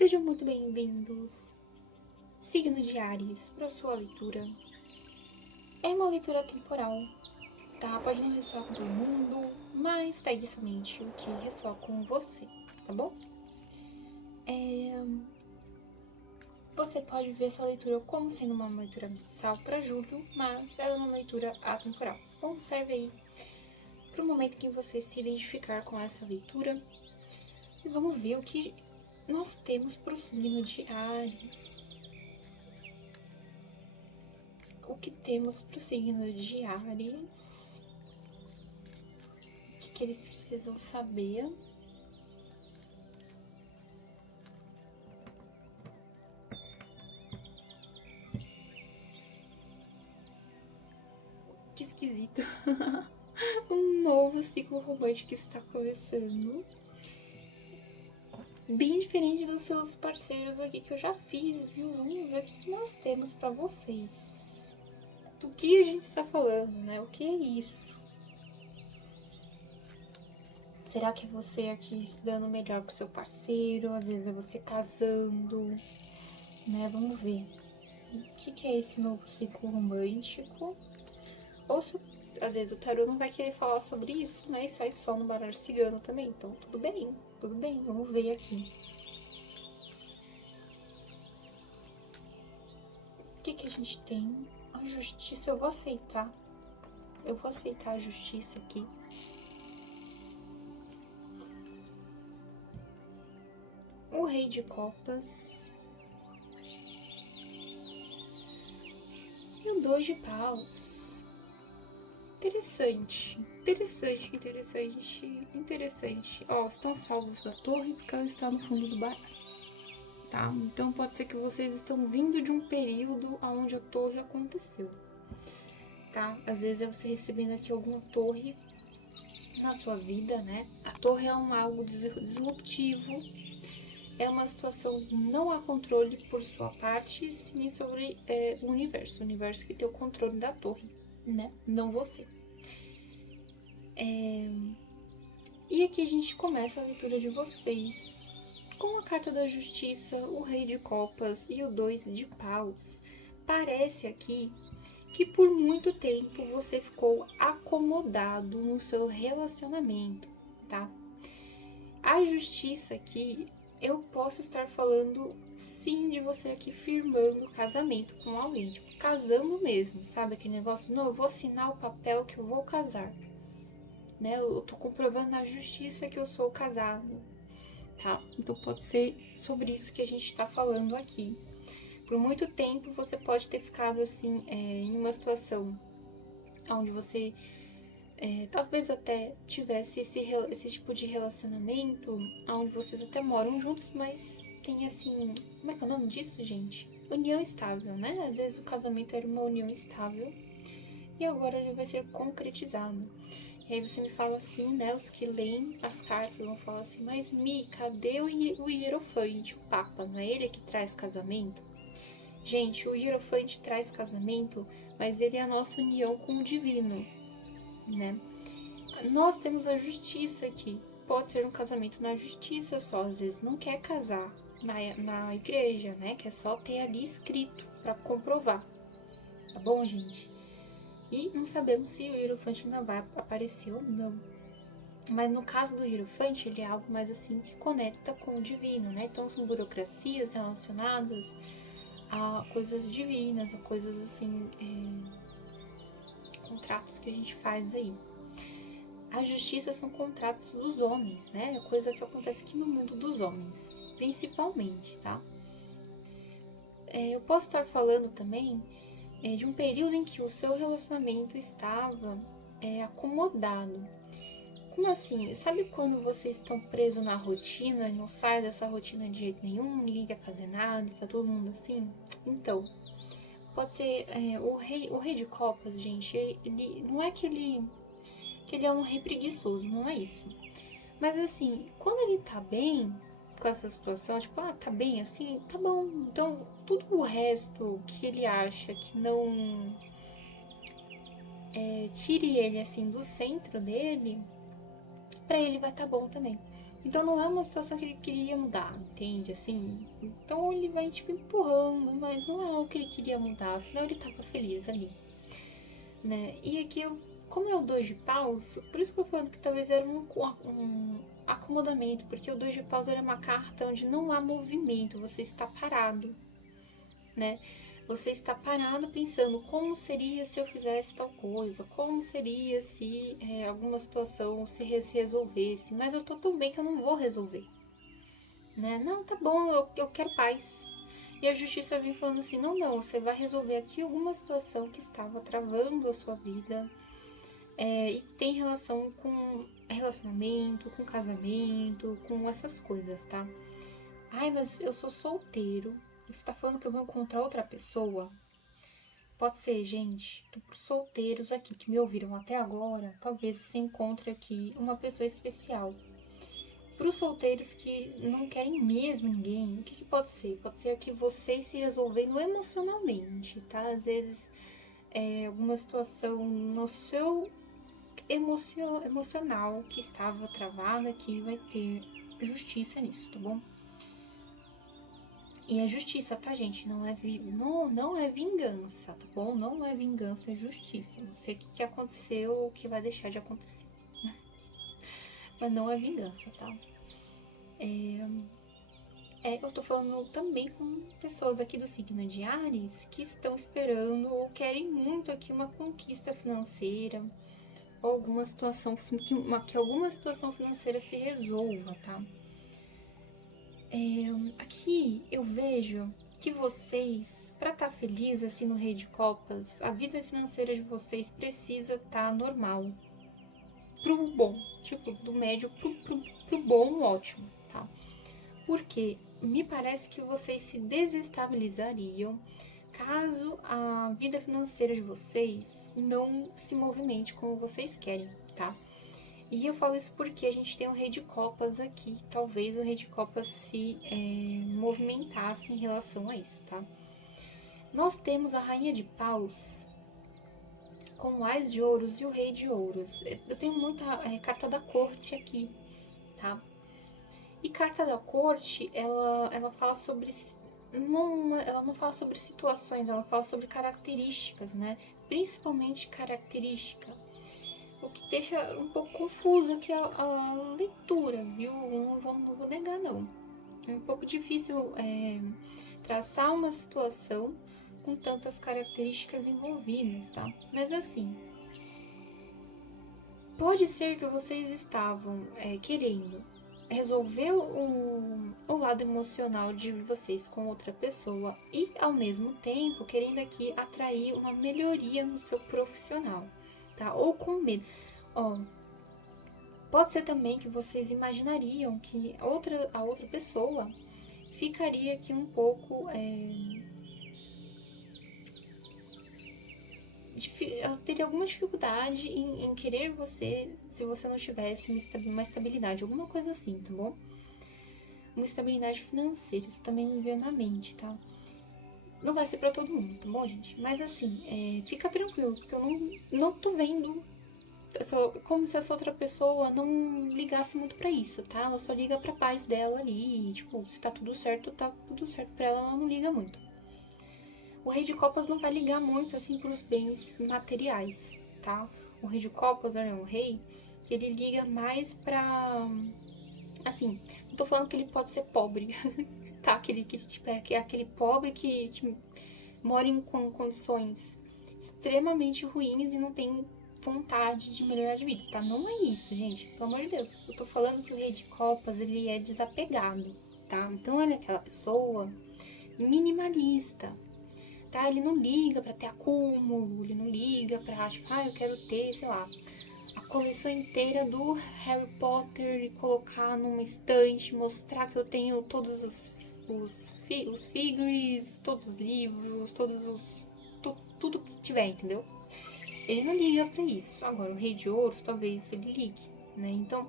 Sejam muito bem-vindos, signo de Áries, para a sua leitura. É uma leitura temporal, tá? Pode não ressoar com todo mundo, mas pegue somente o que ressoa com você, tá bom? Você pode ver essa leitura como sendo uma leitura mensal para julho, mas ela é uma leitura atemporal. Então, serve aí para o momento que você se identificar com essa leitura. E vamos ver o que nós temos para o signo de Áries. O que temos para o signo de Áries? O que eles precisam saber? Que esquisito. Um novo ciclo romântico está começando. Bem diferente dos seus parceiros aqui que eu já fiz, viu? Vamos ver o que nós temos para vocês. Do que a gente está falando, né? O que é isso? Será que é você aqui se dando melhor pro seu parceiro? Às vezes é você casando, né? Vamos ver. O que é esse novo ciclo romântico? Ou se, às vezes o tarô não vai querer falar sobre isso, né? E sai só no baralho cigano também. Então, tudo bem, vamos ver aqui. O que a gente tem? A justiça, eu vou aceitar. Eu vou aceitar a justiça aqui. O rei de copas. E o 2 de paus. Interessante. Ó, estão salvos da torre porque ela está no fundo do baralho, tá? Então pode ser que vocês estão vindo de um período onde a torre aconteceu, tá? Às vezes é você recebendo aqui alguma torre na sua vida, né? A torre é algo disruptivo, é uma situação que não há controle por sua parte, sim sobre o universo que tem o controle da torre, né? Não você. E aqui a gente começa a leitura de vocês com a carta da justiça, o rei de copas e o 2 de paus. Parece aqui que por muito tempo você ficou acomodado no seu relacionamento, tá? A justiça aqui, eu posso estar falando sim de você aqui firmando o casamento com alguém, tipo, casando mesmo, sabe? Aquele negócio, não, eu vou assinar o papel que eu vou casar, né? Eu tô comprovando na justiça que eu sou casado, tá? Então pode ser sobre isso que a gente tá falando aqui. Por muito tempo você pode ter ficado assim, em uma situação onde você talvez até tivesse esse tipo de relacionamento, onde vocês até moram juntos, mas tem assim, como é que é o nome disso, gente? União estável, né? Às vezes o casamento era uma união estável e agora ele vai ser concretizado. E aí você me fala assim, né? Os que leem as cartas vão falar assim, mas Mi, cadê o Hierofante, o Papa? Não é ele que traz casamento? Gente, o Hierofante traz casamento, mas ele é a nossa união com o divino, né? Nós temos a justiça aqui. Pode ser um casamento na justiça só, às vezes não quer casar na igreja, né? Quer só ter ali escrito para comprovar. Tá bom, gente? E não sabemos se o Hierofante ainda vai aparecer ou não. Mas no caso do Hierofante, ele é algo mais assim que conecta com o divino, né? Então são burocracias relacionadas a coisas divinas, a coisas assim, contratos que a gente faz aí. A justiça são contratos dos homens, né? É coisa que acontece aqui no mundo dos homens, principalmente, tá? Eu posso estar falando também de um período em que o seu relacionamento estava acomodado. Como assim? Sabe quando vocês estão presos na rotina e não sai dessa rotina de jeito nenhum, ninguém quer fazer nada, tá todo mundo assim? Então, pode ser o rei de copas, gente, ele não é que ele é um rei preguiçoso, não é isso. Mas assim, quando ele tá bem com essa situação, tipo, tá bem assim, tá bom. Então, tudo o resto que ele acha que não tire ele assim do centro dele, pra ele vai tá bom também. Então não é uma situação que ele queria mudar, entende? Assim, então ele vai tipo empurrando, mas não é algo que ele queria mudar, afinal ele tava feliz ali, né? E aqui, como é o 2 de paus, por isso que eu tô falando que talvez era um acomodamento, porque o 2 de paus era uma carta onde não há movimento, você está parado, né? Você está parado pensando como seria se eu fizesse tal coisa, como seria se alguma situação se resolvesse, mas eu tô tão bem que eu não vou resolver, né? Não, tá bom, eu quero paz. E a justiça vem falando assim, não, você vai resolver aqui alguma situação que estava travando a sua vida e que tem relação com relacionamento, com casamento, com essas coisas, tá? Ai, mas eu sou solteiro. Você tá falando que eu vou encontrar outra pessoa? Pode ser, gente, que pros solteiros aqui que me ouviram até agora, talvez você encontre aqui uma pessoa especial. Para os solteiros que não querem mesmo ninguém, o que pode ser? Pode ser que vocês se resolvendo emocionalmente, tá? Às vezes alguma situação no seu emocional que estava travada, que vai ter justiça nisso, tá bom? E é justiça, tá, gente? Não é vingança, tá bom? Não é vingança, é justiça. Não sei o que aconteceu ou o que vai deixar de acontecer. Mas não é vingança, tá? Eu tô falando também com pessoas aqui do signo de Áries que estão esperando ou querem muito aqui uma conquista financeira ou alguma situação que alguma situação financeira se resolva, tá? Aqui eu vejo que vocês, para estar feliz assim no Rei de Copas, a vida financeira de vocês precisa estar normal. Pro bom, tipo, do médio pro bom, ótimo, tá? Porque me parece que vocês se desestabilizariam caso a vida financeira de vocês não se movimente como vocês querem, tá? E eu falo isso porque a gente tem o Rei de Copas aqui. Talvez o Rei de Copas se movimentasse em relação a isso, tá? Nós temos a Rainha de Paus com o Ás de Ouros e o Rei de Ouros. Eu tenho muita carta da corte aqui, tá? E carta da corte, ela fala sobre... ela não fala sobre situações, ela fala sobre características, né? Principalmente característica. O que deixa um pouco confuso aqui a leitura, viu? Não vou negar, não. É um pouco difícil traçar uma situação com tantas características envolvidas, tá? Mas assim, pode ser que vocês estavam querendo resolver o lado emocional de vocês com outra pessoa e, ao mesmo tempo, querendo aqui atrair uma melhoria no seu profissional, tá? Ou com medo. Ó, pode ser também que vocês imaginariam que a outra pessoa ficaria aqui um pouco... ela teria alguma dificuldade em querer você se você não tivesse uma estabilidade, alguma coisa assim, tá bom? Uma estabilidade financeira, isso também me veio na mente, tá? Não vai ser pra todo mundo, tá bom, gente? Mas assim, fica tranquilo, porque eu não tô vendo como se essa outra pessoa não ligasse muito pra isso, tá? Ela só liga pra paz dela ali, e, tipo, se tá tudo certo pra ela, ela não liga muito. O Rei de Copas não vai ligar muito, assim, pros bens materiais, tá? O Rei de Copas, o Rei, ele liga mais pra... Assim, não tô falando que ele pode ser pobre, tá? Aquele que, tipo, é aquele pobre que mora em condições extremamente ruins e não tem vontade de melhorar de vida, tá? Não é isso, gente, pelo amor de Deus. Eu tô falando que o Rei de Copas, ele é desapegado, tá? Então ele é aquela pessoa minimalista, tá? Ele não liga pra ter acúmulo, ele não liga pra, tipo, eu quero ter, sei lá, a coleção inteira do Harry Potter e colocar numa estante, mostrar que eu tenho todos os figures, todos os livros, tudo que tiver, entendeu? Ele não liga pra isso. Agora, o Rei de Ouros, talvez ele ligue, né? Então,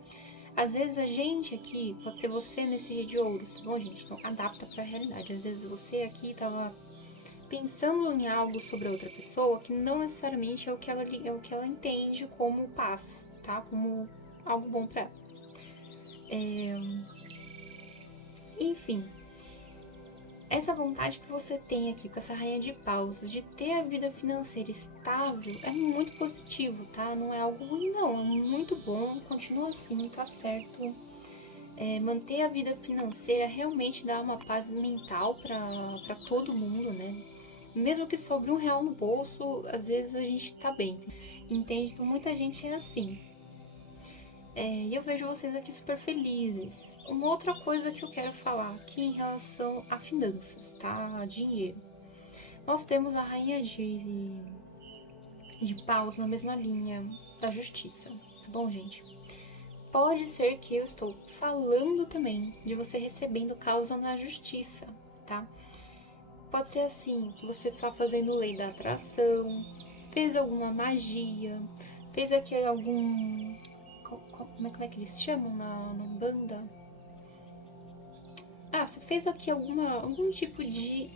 às vezes a gente aqui, pode ser você nesse Rei de Ouros, tá bom, gente? Então, adapta pra realidade. Às vezes você aqui tava pensando em algo sobre a outra pessoa que não necessariamente é o que ela entende como paz, tá? Como algo bom pra ela. Enfim, essa vontade que você tem aqui com essa rainha de paus, de ter a vida financeira estável, é muito positivo, tá? Não é algo ruim, não. É muito bom, continua assim, tá certo. Manter a vida financeira realmente dá uma paz mental para todo mundo, né? Mesmo que sobre R$ 1 no bolso, às vezes a gente tá bem, entende? Então muita gente é assim. E eu vejo vocês aqui super felizes. Uma outra coisa que eu quero falar aqui em relação a finanças, tá? A dinheiro. Nós temos a rainha de paus na mesma linha da justiça, tá bom, gente? Pode ser que eu estou falando também de você recebendo causa na justiça, tá? Pode ser assim, que você está fazendo lei da atração, fez alguma magia, fez aqui algum... Como é que eles chamam na banda? Você fez aqui algum tipo de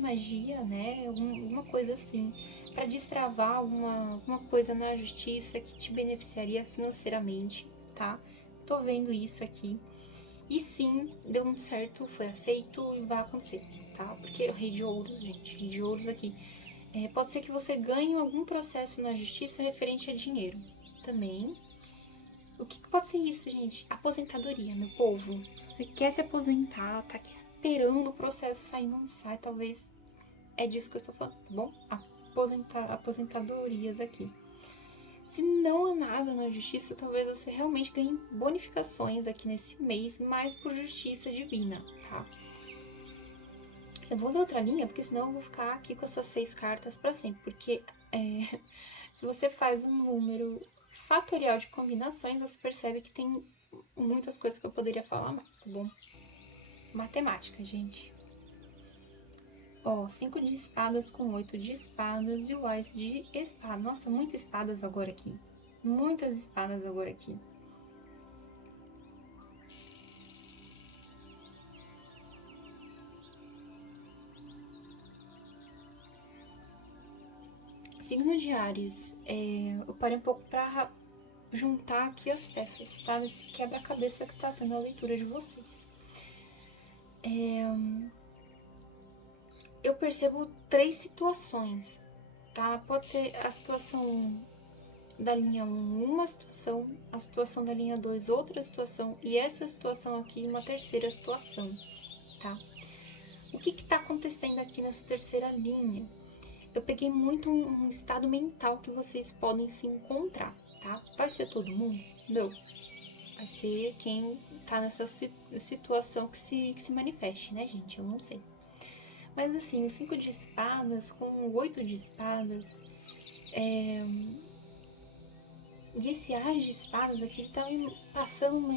magia, né? Alguma coisa assim, para destravar alguma coisa na justiça que te beneficiaria financeiramente, tá? Tô vendo isso aqui. E sim, deu muito certo, foi aceito e vai acontecer, tá? Porque o rei de ouros, gente, rei de ouros aqui. Pode ser que você ganhe algum processo na justiça referente a dinheiro também. O que pode ser isso, gente? Aposentadoria, meu povo. Você quer se aposentar, tá aqui esperando o processo sair, não sai, talvez é disso que eu estou falando, tá bom? Aposentadorias aqui. Se não há nada na justiça, talvez você realmente ganhe bonificações aqui nesse mês, mas por justiça divina, tá? Eu vou ler outra linha, porque senão eu vou ficar aqui com essas 6 cartas para sempre, porque se você faz um número fatorial de combinações, você percebe que tem muitas coisas que eu poderia falar mais, tá bom? Matemática, gente. 5 de espadas com 8 de espadas e o ás de espada. Nossa, muitas espadas agora aqui. Muitas espadas agora aqui. Signo de Áries. Eu parei um pouco pra juntar aqui as peças, tá? Nesse quebra-cabeça que tá sendo a leitura de vocês. Eu percebo 3 situações, tá? Pode ser a situação da linha 1, uma situação, a situação da linha 2, outra situação, e essa situação aqui, uma terceira situação, tá? O que tá acontecendo aqui nessa terceira linha? Eu peguei muito um estado mental que vocês podem se encontrar, tá? Vai ser todo mundo? Não. Vai ser quem tá nessa situação que se manifeste, né, gente? Eu não sei. Mas assim, o 5 de espadas com o 8 de espadas, e esse ás de espadas aqui, ele tá me passando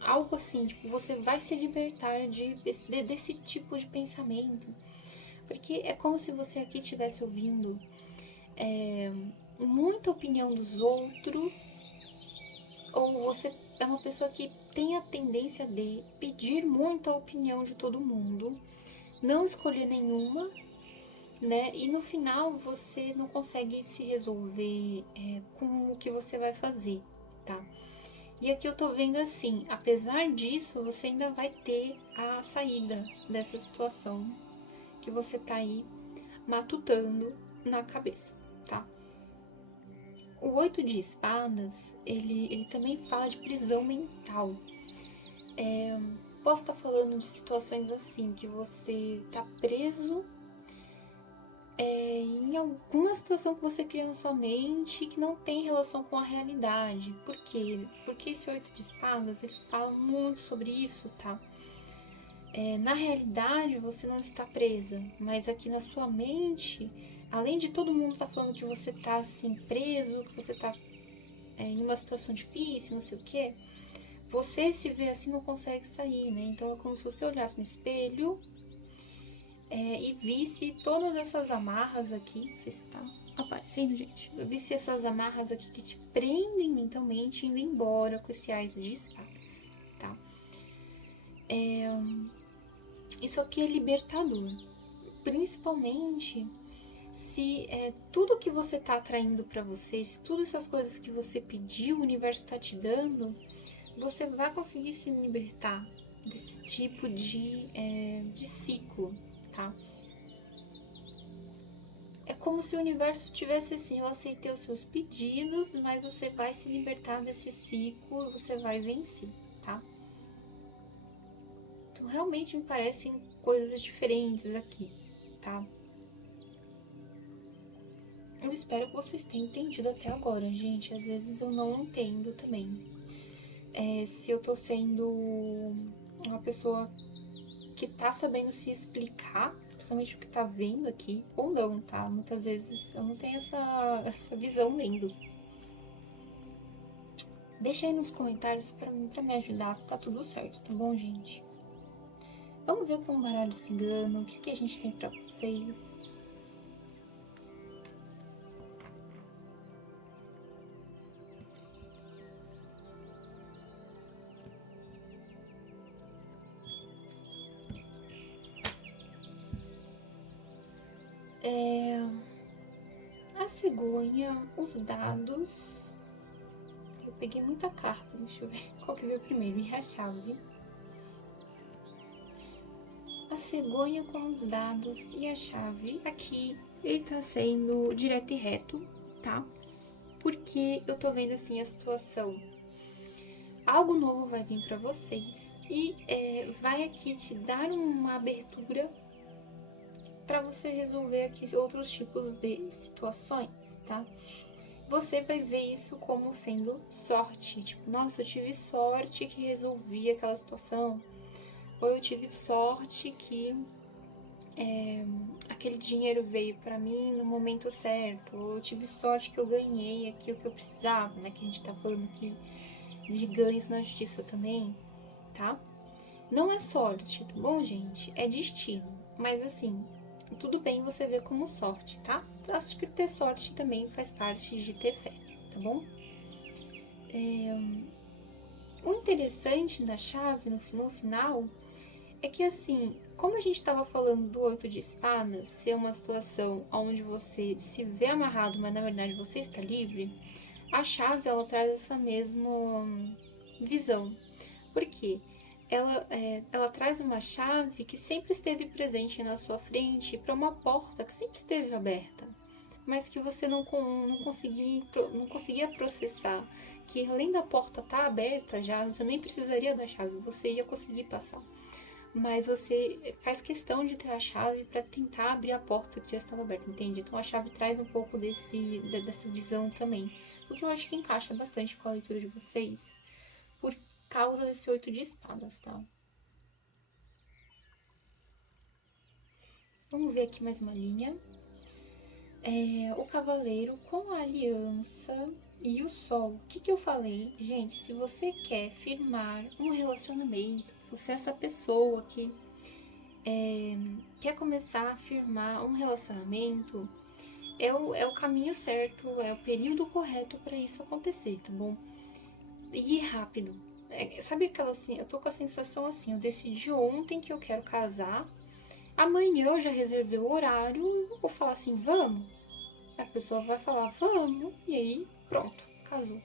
algo assim, tipo, você vai se libertar desse tipo de pensamento. Porque é como se você aqui estivesse ouvindo muita opinião dos outros, ou você é uma pessoa que tem a tendência de pedir muita opinião de todo mundo, não escolher nenhuma, né? E no final você não consegue se resolver com o que você vai fazer, tá? E aqui eu tô vendo assim, apesar disso, você ainda vai ter a saída dessa situação que você tá aí matutando na cabeça, tá? O 8 de espadas, ele também fala de prisão mental. Posso estar falando de situações assim, que você tá preso em alguma situação que você cria na sua mente que não tem relação com a realidade. Por quê? Porque esse 8 de espadas, ele fala muito sobre isso, tá? Na realidade, você não está presa, mas aqui na sua mente, além de todo mundo estar falando que você está assim preso, que você está em uma situação difícil, não sei o quê, você se vê assim não consegue sair, né? Então é como se você olhasse no espelho e visse todas essas amarras aqui, não sei se está aparecendo, gente. Eu visse essas amarras aqui que te prendem mentalmente indo embora com esse ás de espadas, tá? Isso aqui é libertador, principalmente se tudo que você tá atraindo para você, se todas essas coisas que você pediu, o universo tá te dando, você vai conseguir se libertar desse tipo de ciclo, tá? É como se o universo tivesse assim, eu aceitei os seus pedidos, mas você vai se libertar desse ciclo e você vai vencer, tá? Então, realmente me parecem coisas diferentes aqui, tá? Eu espero que vocês tenham entendido até agora, gente. Às vezes eu não entendo também. Se eu tô sendo uma pessoa que tá sabendo se explicar, principalmente o que tá vendo aqui, ou não, tá? Muitas vezes eu não tenho essa visão lendo. Deixa aí nos comentários pra me ajudar se tá tudo certo, tá bom, gente? Vamos ver com o baralho cigano, o que a gente tem pra vocês. A cegonha, os dados. Eu peguei muita carta, deixa eu ver qual que veio primeiro. E a chave. A cegonha com os dados e a chave. Aqui ele tá sendo direto e reto, tá? Porque eu tô vendo assim a situação. Algo novo vai vir pra vocês e vai aqui te dar uma abertura para você resolver aqui outros tipos de situações, tá? Você vai ver isso como sendo sorte, tipo, nossa, eu tive sorte que resolvi aquela situação, ou eu tive sorte que aquele dinheiro veio para mim no momento certo, ou eu tive sorte que eu ganhei aqui o que eu precisava, né? Que a gente tá falando aqui de ganhos na justiça também, tá? Não é sorte, tá bom, gente? É destino, mas assim, tudo bem você ver como sorte, tá? Acho que ter sorte também faz parte de ter fé, tá bom? O interessante da chave no final é que assim, como a gente estava falando do 8 de espadas, ser uma situação onde você se vê amarrado, mas na verdade você está livre, a chave ela traz essa mesma visão. Por quê? Ela traz uma chave que sempre esteve presente na sua frente para uma porta que sempre esteve aberta, mas que você não conseguia processar. Que além da porta estar aberta já, você nem precisaria da chave, você ia conseguir passar. Mas você faz questão de ter a chave para tentar abrir a porta que já estava aberta, entende? Então a chave traz um pouco dessa visão também. O que eu acho que encaixa bastante com a leitura de vocês por causa desse 8 de espadas, tá? Vamos ver aqui mais uma linha. O cavaleiro com a aliança e o sol. O que eu falei? Gente, se você quer firmar um relacionamento, se você é essa pessoa que quer começar a firmar um relacionamento, é o caminho certo, é o período correto para isso acontecer, tá bom? E rápido. Sabe aquela assim, eu tô com a sensação assim, eu decidi ontem que eu quero casar, amanhã eu já reservei o horário, vou falar assim, vamos? A pessoa vai falar, vamos, e aí pronto, casou.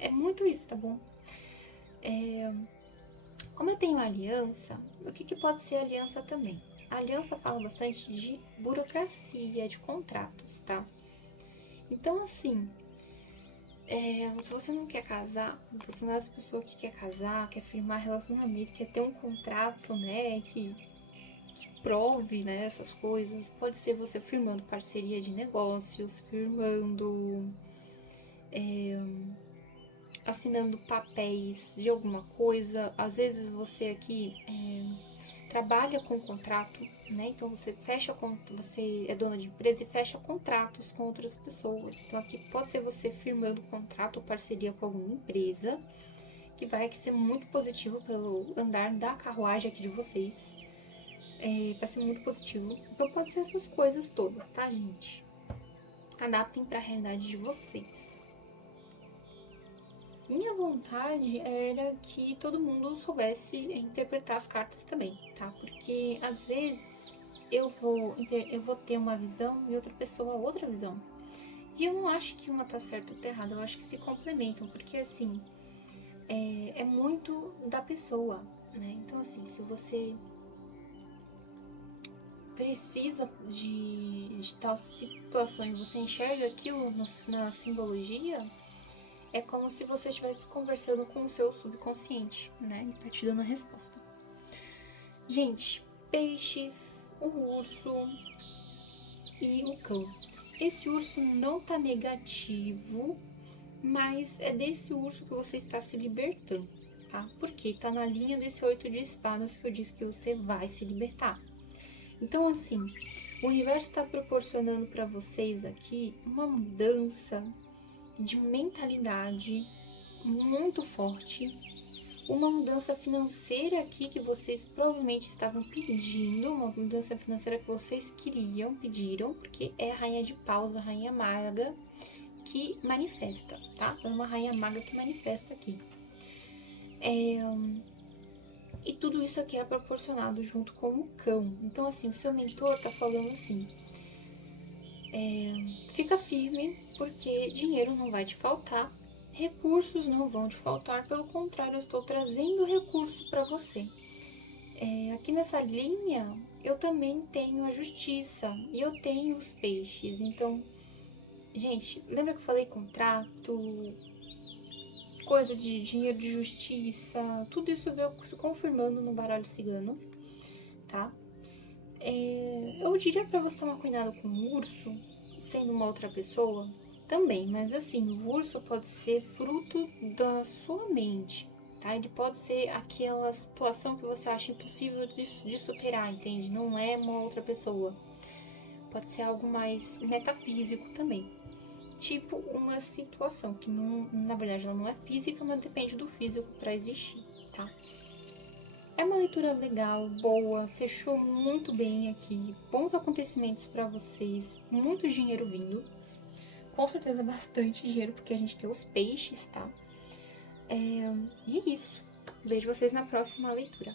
É muito isso, tá bom? Como eu tenho aliança, o que pode ser aliança também? A aliança fala bastante de burocracia, de contratos, tá? Então, assim, se você não quer casar, você não é essa pessoa que quer casar, quer firmar relacionamento, quer ter um contrato, né, que prove, né, essas coisas. Pode ser você firmando parceria de negócios, firmando, assinando papéis de alguma coisa. Às vezes você aqui trabalha com contrato, né? Então você é dona de empresa e fecha contratos com outras pessoas. Então aqui pode ser você firmando contrato ou parceria com alguma empresa, que vai ser muito positivo pelo andar da carruagem aqui de vocês. Vai ser muito positivo. Então pode ser essas coisas todas, tá, gente? Adaptem para a realidade de vocês. Minha vontade era que todo mundo soubesse interpretar as cartas também, tá? Porque às vezes eu vou ter uma visão e outra pessoa outra visão. E eu não acho que uma tá certa ou tá errada, eu acho que se complementam, porque assim, é muito da pessoa, né? Então, assim, se você precisa de tal situação e você enxerga aquilo na simbologia, é como se você estivesse conversando com o seu subconsciente, né? Ele tá te dando a resposta. Gente, peixes, o urso e o cão. Esse urso não tá negativo, mas é desse urso que você está se libertando, tá? Porque tá na linha desse 8 de espadas que eu disse que você vai se libertar. Então, assim, o universo está proporcionando para vocês aqui uma mudança de mentalidade muito forte, uma mudança financeira aqui que vocês provavelmente estavam pedindo, uma mudança financeira que vocês pediram, porque é a rainha de paus, a rainha maga que manifesta, tá? É uma rainha maga que manifesta aqui. E tudo isso aqui é proporcionado junto com o cão. Então, assim, o seu mentor tá falando assim, fica firme, porque dinheiro não vai te faltar, recursos não vão te faltar, pelo contrário, eu estou trazendo recurso para você. Aqui nessa linha, eu também tenho a justiça e eu tenho os peixes. Então, gente, lembra que eu falei contrato, coisa de dinheiro de justiça, tudo isso veio se confirmando no baralho cigano, tá? Eu diria pra você tomar cuidado com o urso, sendo uma outra pessoa, também, mas assim, o urso pode ser fruto da sua mente, tá? Ele pode ser aquela situação que você acha impossível de superar, entende? Não é uma outra pessoa. Pode ser algo mais metafísico também. Tipo uma situação que não, na verdade ela não é física, mas depende do físico para existir, tá? É uma leitura legal, boa, fechou muito bem aqui, bons acontecimentos para vocês, muito dinheiro vindo, com certeza bastante dinheiro porque a gente tem os peixes, tá? E é isso. Vejo vocês na próxima leitura.